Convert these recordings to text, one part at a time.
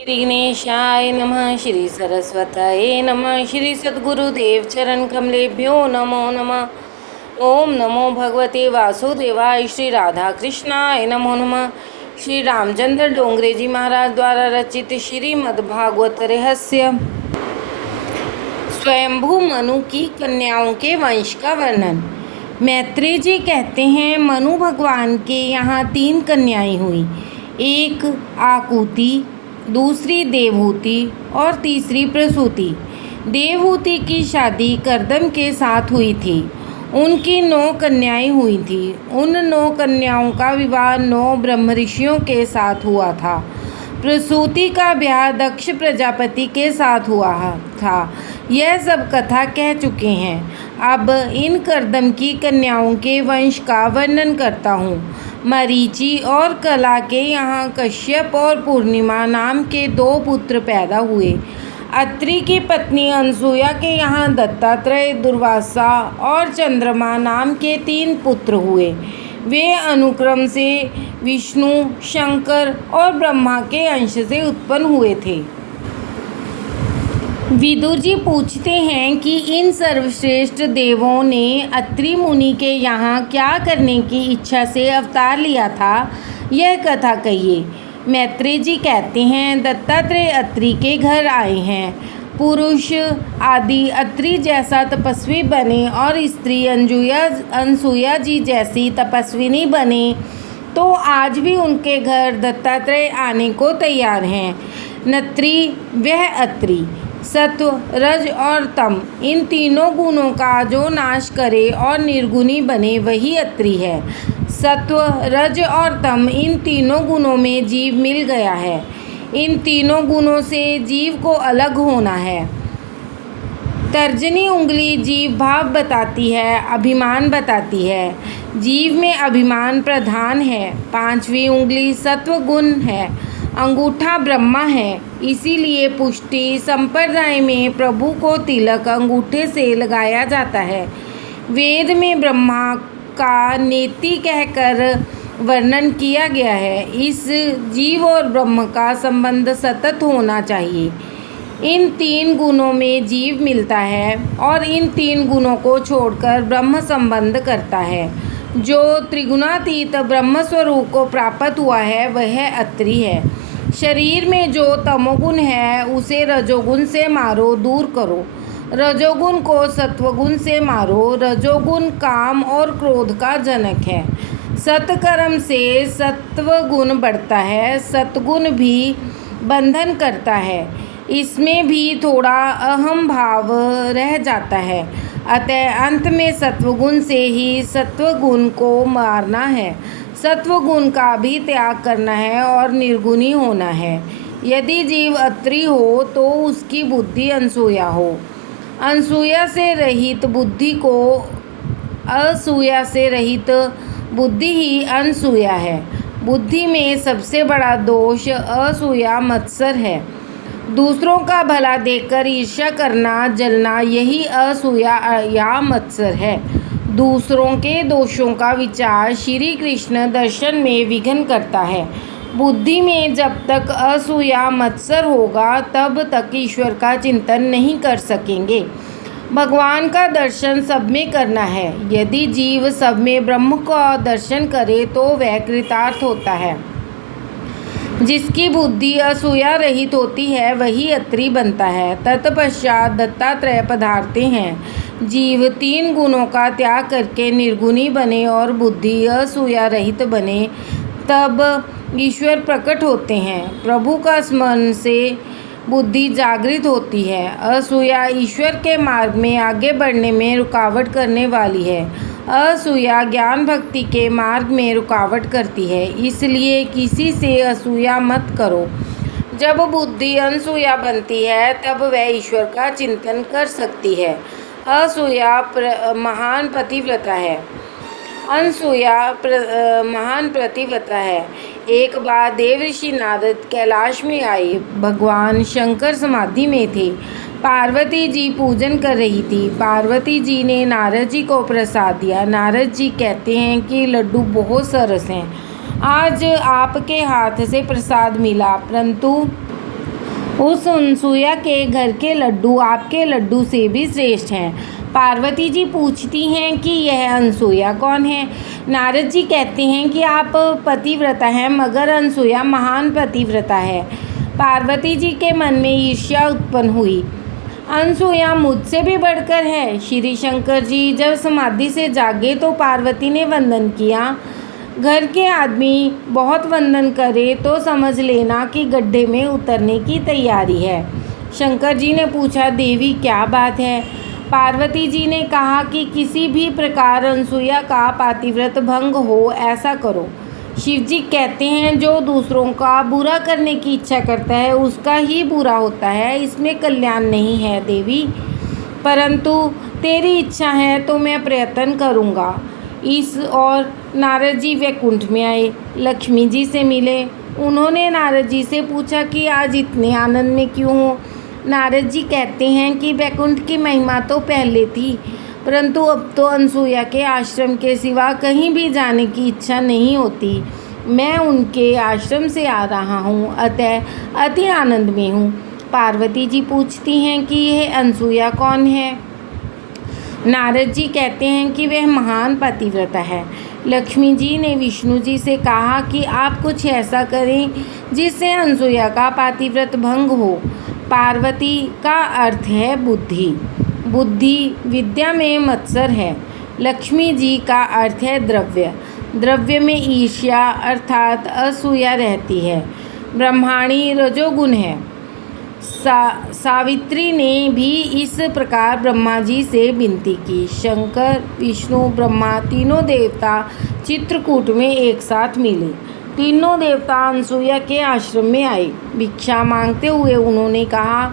श्री गणेशाय नमः। श्री सरस्वताय नमः। श्री सद्गुरुदेव चरण कमलेभ्यो नमो नमः। ओम नमो भगवते वासुदेवाय। श्री राधा कृष्णाय नमो नमः। श्री रामचंद्र डोंगरे जी महाराज द्वारा रचित श्रीमद् भागवत रहस्य। स्वयंभू मनु की कन्याओं के वंश का वर्णन। मैत्रेय जी कहते हैं, मनु भगवान के यहाँ 3 कन्याएं हुई। एक आकुति, दूसरी देवहूति और तीसरी प्रसूति। देवहूति की शादी करदम के साथ हुई थी। उनकी 9 कन्याएं हुई थी। उन 9 कन्याओं का विवाह 9 ब्रह्म ऋषियों के साथ हुआ था। प्रसूति का ब्याह दक्ष प्रजापति के साथ हुआ था। यह सब कथा कह चुके हैं। अब इन करदम की कन्याओं के वंश का वर्णन करता हूँ। मरीचि और कला के यहाँ कश्यप और पूर्णिमा नाम के 2 पुत्र पैदा हुए। अत्रि की पत्नी अनसुया के यहाँ दत्तात्रेय, दुर्वासा और चंद्रमा नाम के 3 पुत्र हुए। वे अनुक्रम से विष्णु, शंकर और ब्रह्मा के अंश से उत्पन्न हुए थे। विदुर जी पूछते हैं कि इन सर्वश्रेष्ठ देवों ने अत्रि मुनि के यहाँ क्या करने की इच्छा से अवतार लिया था, यह कथा कहिए। मैत्रेय जी कहते हैं, दत्तात्रेय अत्रि के घर आए हैं। पुरुष आदि अत्रि जैसा तपस्वी बने और स्त्री अनसुया जी जैसी तपस्विनी बने तो आज भी उनके घर दत्तात्रेय आने को तैयार हैं। नत्री वह अत्रि, सत्व, रज और तम, इन तीनों गुणों का जो नाश करे और निर्गुणी बने वही अत्रि है। सत्व, रज और तम, इन तीनों गुणों में जीव मिल गया है। इन तीनों गुणों से जीव को अलग होना है। तर्जनी उंगली जीव भाव बताती है, अभिमान बताती है। जीव में अभिमान प्रधान है। 5वीं उंगली सत्व गुण है। अंगूठा ब्रह्मा है। इसीलिए पुष्टि संप्रदाय में प्रभु को तिलक अंगूठे से लगाया जाता है। वेद में ब्रह्मा का नेति कहकर वर्णन किया गया है। इस जीव और ब्रह्म का संबंध सतत होना चाहिए। इन 3 गुणों में जीव मिलता है और इन 3 गुणों को छोड़कर ब्रह्म संबंध करता है। जो त्रिगुणातीत ब्रह्म स्वरूप को प्राप्त हुआ है वह अत्रि है। शरीर में जो तमोगुण है उसे रजोगुण से मारो, दूर करो। रजोगुण को सत्वगुण से मारो। रजोगुण काम और क्रोध का जनक है। सत्कर्म से सत्वगुण बढ़ता है। सत्गुण भी बंधन करता है। इसमें भी थोड़ा अहम भाव रह जाता है। अतः अंत में सत्वगुण से ही सत्वगुण को मारना है। सत्वगुण का भी त्याग करना है और निर्गुणी होना है। यदि जीव अत्रि हो तो उसकी बुद्धि अनसूया हो। अनसूया से रहित बुद्धि को असूया से रहित बुद्धि ही अनसूया है। बुद्धि में सबसे बड़ा दोष असूया मत्सर है। दूसरों का भला देखकर ईर्ष्या करना, जलना, यही असूया या मत्सर है। दूसरों के दोषों का विचार श्री कृष्ण दर्शन में विघ्न करता है। बुद्धि में जब तक असूया मत्सर होगा तब तक ईश्वर का चिंतन नहीं कर सकेंगे। भगवान का दर्शन सब में करना है। यदि जीव सब में ब्रह्म का दर्शन करे तो वह कृतार्थ होता है। जिसकी बुद्धि असूया रहित होती है वही अत्रि बनता है। तत्पश्चात दत्तात्रेय पधारते हैं। जीव 3 गुणों का त्याग करके निर्गुणी बने और बुद्धि असूया रहित बने तब ईश्वर प्रकट होते हैं। प्रभु का स्मरण से बुद्धि जागृत होती है। असूया ईश्वर के मार्ग में आगे बढ़ने में रुकावट करने वाली है। असूया ज्ञान भक्ति के मार्ग में रुकावट करती है। इसलिए किसी से असूया मत करो। जब बुद्धि अनसूया बनती है तब वह ईश्वर का चिंतन कर सकती है। असूया महान पतिव्रता है। अनसूया महान पतिव्रता है। एक बार देवऋषि नारद कैलाश में आए। भगवान शंकर समाधि में थे। पार्वती जी पूजन कर रही थी। पार्वती जी ने नारद जी को प्रसाद दिया। नारद जी कहते हैं कि लड्डू बहुत सरस हैं। आज आपके हाथ से प्रसाद मिला, परंतु उस अनसुया के घर के लड्डू आपके लड्डू से भी श्रेष्ठ हैं। पार्वती जी पूछती हैं कि यह अनसुया कौन है। नारद जी कहते हैं कि आप पतिव्रता हैं, मगर अनसुया महान पतिव्रता है। पार्वती जी के मन में ईर्ष्या उत्पन्न हुई। अनसुया मुझसे भी बढ़कर है। श्री शंकर जी जब समाधि से जागे तो पार्वती ने वंदन किया। घर के आदमी बहुत वंदन करे तो समझ लेना कि गड्ढे में उतरने की तैयारी है। शंकर जी ने पूछा, देवी क्या बात है? पार्वती जी ने कहा कि किसी भी प्रकार अनसुया का पातिव्रत भंग हो, ऐसा करो। शिव जी कहते हैं, जो दूसरों का बुरा करने की इच्छा करता है उसका ही बुरा होता है, इसमें कल्याण नहीं है देवी। परंतु तेरी इच्छा है तो मैं प्रयत्न करूँगा। इस और नारद जी वैकुंठ में आए, लक्ष्मी जी से मिले। उन्होंने नारद जी से पूछा कि आज इतने आनंद में क्यों हो? नारद जी कहते हैं कि वैकुंठ की महिमा तो पहले थी, परंतु अब तो अनसुया के आश्रम के सिवा कहीं भी जाने की इच्छा नहीं होती। मैं उनके आश्रम से आ रहा हूँ, अतः अति आनंद में हूँ। पार्वती जी पूछती हैं कि यह अनसुया कौन है? नारद जी कहते हैं कि वह महान पतिव्रता है। लक्ष्मी जी ने विष्णु जी से कहा कि आप कुछ ऐसा करें जिससे अनसुया का पातिव्रत भंग हो। पार्वती का अर्थ है बुद्धि। बुद्धि विद्या में मत्सर है। लक्ष्मी जी का अर्थ है द्रव्य। द्रव्य में ईर्ष्या अर्थात असूया रहती है। ब्रह्माणी रजोगुण है। सावित्री ने भी इस प्रकार ब्रह्मा जी से विनती की। शंकर, विष्णु, ब्रह्मा तीनों देवता चित्रकूट में एक साथ मिले। तीनों देवता अनसुया के आश्रम में आए। भिक्षा मांगते हुए उन्होंने कहा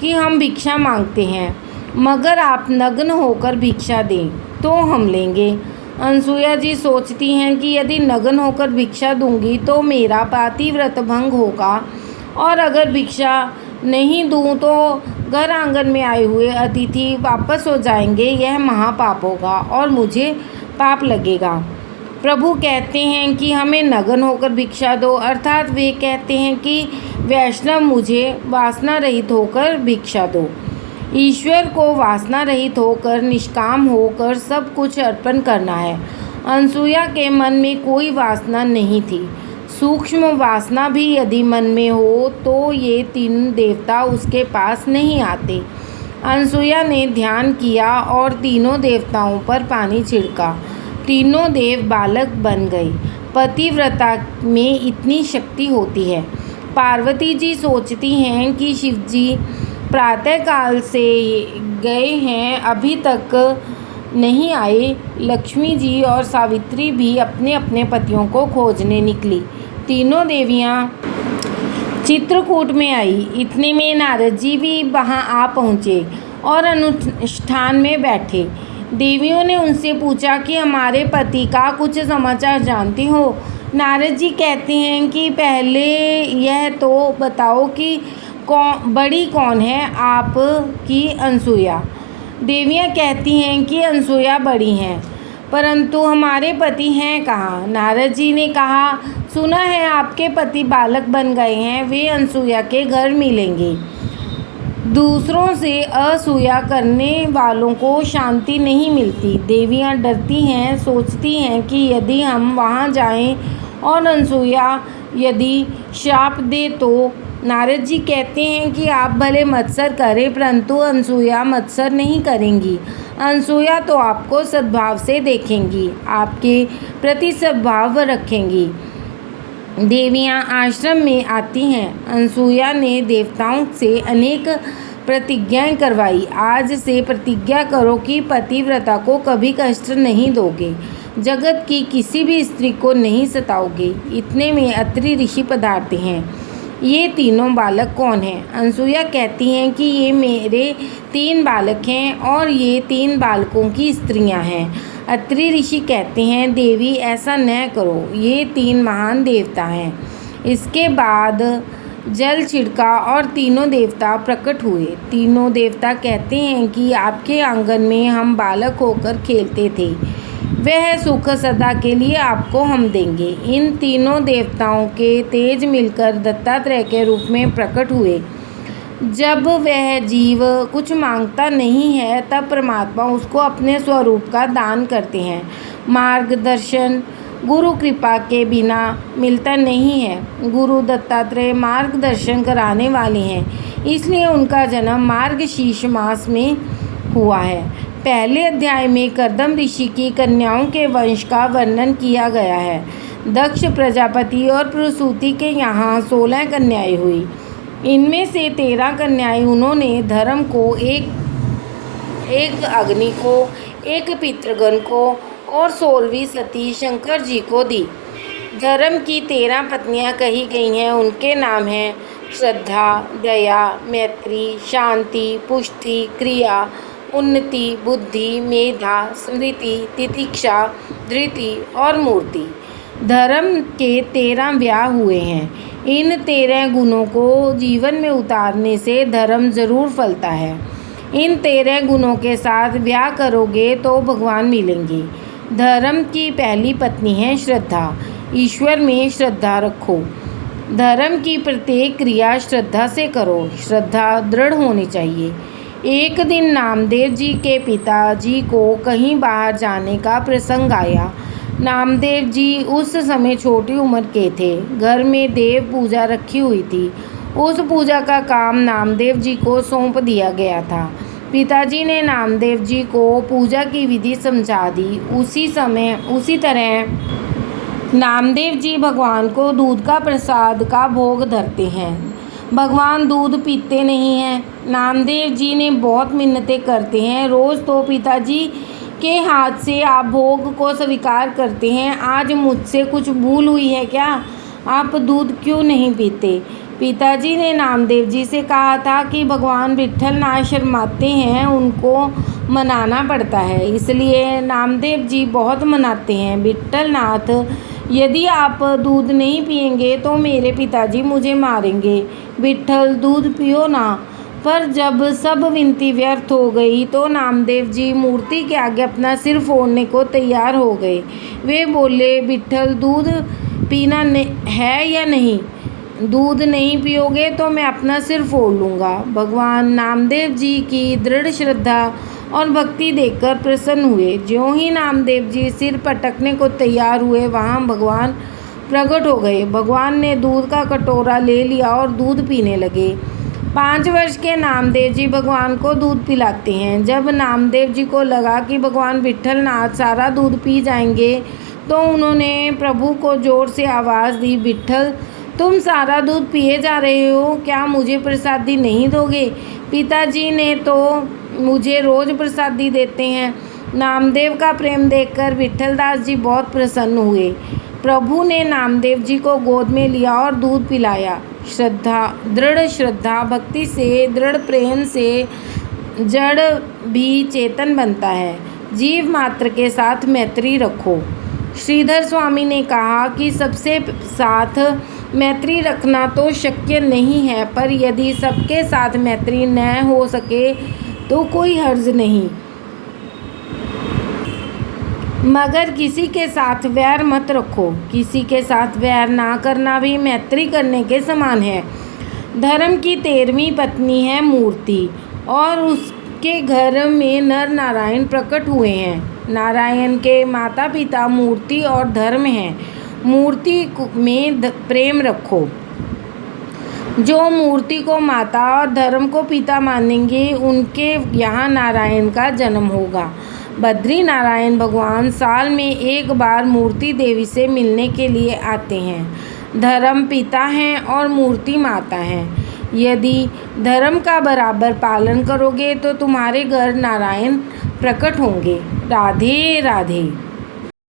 कि हम भिक्षा मांगते हैं, मगर आप नग्न होकर भिक्षा दें तो हम लेंगे। अनसुया जी सोचती हैं कि यदि नग्न होकर भिक्षा दूंगी तो मेरा पातिव्रत भंग होगा, और अगर भिक्षा नहीं दूं तो घर आंगन में आए हुए अतिथि वापस हो जाएंगे। यह महापाप होगा और मुझे पाप लगेगा। प्रभु कहते हैं कि हमें नग्न होकर भिक्षा दो, अर्थात वे कहते हैं कि वैष्णव मुझे वासना रहित होकर भिक्षा दो। ईश्वर को वासना रहित होकर, निष्काम होकर सब कुछ अर्पण करना है। अनसुया के मन में कोई वासना नहीं थी। सूक्ष्म वासना भी यदि मन में हो तो ये तीन देवता उसके पास नहीं आते। अनसुया ने ध्यान किया और तीनों देवताओं पर पानी छिड़का। तीनों देव बालक बन गए। पतिव्रता में इतनी शक्ति होती है। पार्वती जी सोचती हैं कि शिव जी प्रातःकाल से गए हैं, अभी तक नहीं आए। लक्ष्मी जी और सावित्री भी अपने अपने पतियों को खोजने निकली। तीनों देवियाँ चित्रकूट में आई। इतने में नारद जी भी वहाँ आ पहुँचे और अनुष्ठान में बैठे। देवियों ने उनसे पूछा कि हमारे पति का कुछ समाचार जानती हो? नारद जी कहते हैं कि पहले यह तो बताओ कि बड़ी कौन है, आप की अनसुया? देवियाँ कहती हैं कि अनसुया बड़ी हैं, परंतु हमारे पति हैं कहाँ? नारद जी ने कहा, सुना है आपके पति बालक बन गए हैं, वे अनसुया के घर मिलेंगे। दूसरों से असूया करने वालों को शांति नहीं मिलती। देवियाँ डरती हैं, सोचती हैं कि यदि हम वहाँ जाएं और अनसुया यदि श्राप दे तो। नारद जी कहते हैं कि आप भले मत्सर करें, परंतु अनसुया मत्सर नहीं करेंगी। अनसुया तो आपको सद्भाव से देखेंगी, आपके प्रति सद्भाव रखेंगी। देवियाँ आश्रम में आती हैं। अनसुया ने देवताओं से अनेक प्रतिज्ञाएं करवाई। आज से प्रतिज्ञा करो कि पतिव्रता को कभी कष्ट नहीं दोगे, जगत की किसी भी स्त्री को नहीं सताओगे। इतने में अत्रि ऋषि पधारते हैं। ये तीनों बालक कौन हैं? अनसुया कहती हैं कि ये मेरे 3 बालक हैं और ये 3 बालकों की स्त्रियां हैं। अत्रि ऋषि कहते हैं, देवी ऐसा न करो, ये 3 महान देवता हैं। इसके बाद जल छिड़का और तीनों देवता प्रकट हुए। तीनों देवता कहते हैं कि आपके आंगन में हम बालक होकर खेलते थे, वह सुख सदा के लिए आपको हम देंगे। इन तीनों देवताओं के तेज मिलकर दत्तात्रेय के रूप में प्रकट हुए। जब वह जीव कुछ मांगता नहीं है तब परमात्मा उसको अपने स्वरूप का दान करते हैं। मार्गदर्शन गुरु कृपा के बिना मिलता नहीं है। गुरु दत्तात्रेय मार्गदर्शन कराने वाले हैं, इसलिए उनका जन्म मार्गशीर्ष मास में हुआ है। पहले अध्याय में कर्दम ऋषि की कन्याओं के वंश का वर्णन किया गया है। दक्ष प्रजापति और प्रसूति के यहाँ 16 कन्याएं हुई। इनमें से 13 कन्याएं उन्होंने धर्म को, एक अग्नि को, एक पितृगण को और 16वीं सती शंकर जी को दी। धर्म की 13 पत्नियां कही गई हैं। उनके नाम हैं श्रद्धा, दया, मैत्री, शांति, पुष्टि, क्रिया, उन्नति, बुद्धि, मेधा, स्मृति, तितिक्षा, धृति और मूर्ति। धर्म के 13 ब्याह हुए हैं। इन 13 गुणों को जीवन में उतारने से धर्म जरूर फलता है। इन 13 गुणों के साथ ब्याह करोगे तो भगवान मिलेंगे। धर्म की पहली पत्नी है श्रद्धा। ईश्वर में श्रद्धा रखो। धर्म की प्रत्येक क्रिया श्रद्धा से करो। श्रद्धा दृढ़ होनी चाहिए। एक दिन नामदेव जी के पिताजी को कहीं बाहर जाने का प्रसंग आया। नामदेव जी उस समय छोटी उम्र के थे। घर में देव पूजा रखी हुई थी। उस पूजा का काम नामदेव जी को सौंप दिया गया था। पिताजी ने नामदेव जी को पूजा की विधि समझा दी। उसी तरह नामदेव जी भगवान को दूध का प्रसाद का भोग धरते हैं। भगवान दूध पीते नहीं हैं। नामदेव जी ने बहुत मिन्नतें करते हैं। रोज़ तो पिताजी के हाथ से आप भोग को स्वीकार करते हैं। आज मुझसे कुछ भूल हुई है क्या? आप दूध क्यों नहीं पीते? पिताजी ने नामदेव जी से कहा था कि भगवान विट्ठल नाथ शर्माते हैं, उनको मनाना पड़ता है, इसलिए नामदेव जी बहुत मनाते हैं। विट्ठल नाथ, यदि आप दूध नहीं पिएंगे तो मेरे पिताजी मुझे मारेंगे। विट्ठल दूध पियो ना। पर जब सब विनती व्यर्थ हो गई तो नामदेव जी मूर्ति के आगे अपना सिर फोड़ने को तैयार हो गए। वे बोले, विट्ठल दूध पीना है या नहीं? दूध नहीं पियोगे तो मैं अपना सिर फोड़ लूँगा। भगवान नामदेव जी की दृढ़ श्रद्धा और भक्ति देखकर प्रसन्न हुए। ज्यों ही नामदेव जी सिर पटकने को तैयार हुए, वहाँ भगवान प्रकट हो गए। भगवान ने दूध का कटोरा ले लिया और दूध पीने लगे। 5 वर्ष के नामदेव जी भगवान को दूध पिलाते हैं। जब नामदेव जी को लगा कि भगवान विट्ठल नाथ सारा दूध पी जाएंगे तो उन्होंने प्रभु को जोर से आवाज़ दी, विट्ठल तुम सारा दूध पिए जा रहे हो, क्या मुझे प्रसादी नहीं दोगे? पिताजी ने तो मुझे रोज़ प्रसादी देते हैं। नामदेव का प्रेम देखकर विट्ठलदास जी बहुत प्रसन्न हुए। प्रभु ने नामदेव जी को गोद में लिया और दूध पिलाया। दृढ़ श्रद्धा भक्ति से, दृढ़ प्रेम से जड़ भी चेतन बनता है। जीव मात्र के साथ मैत्री रखो। श्रीधर स्वामी ने कहा कि सबसे साथ मैत्री रखना तो शक्य नहीं है, पर यदि सबके साथ मैत्री न हो सके तो कोई हर्ज नहीं, मगर किसी के साथ वैर मत रखो। किसी के साथ वैर ना करना भी मैत्री करने के समान है। धर्म की 13वीं पत्नी है मूर्ति, और उसके घर में नर नारायण प्रकट हुए हैं। नारायण के माता पिता मूर्ति और धर्म हैं। मूर्ति में प्रेम रखो। जो मूर्ति को माता और धर्म को पिता मानेंगे, उनके यहाँ नारायण का जन्म होगा। बद्री नारायण भगवान साल में एक बार मूर्ति देवी से मिलने के लिए आते हैं। धर्म पिता हैं और मूर्ति माता हैं। यदि धर्म का बराबर पालन करोगे तो तुम्हारे घर नारायण प्रकट होंगे। राधे राधे।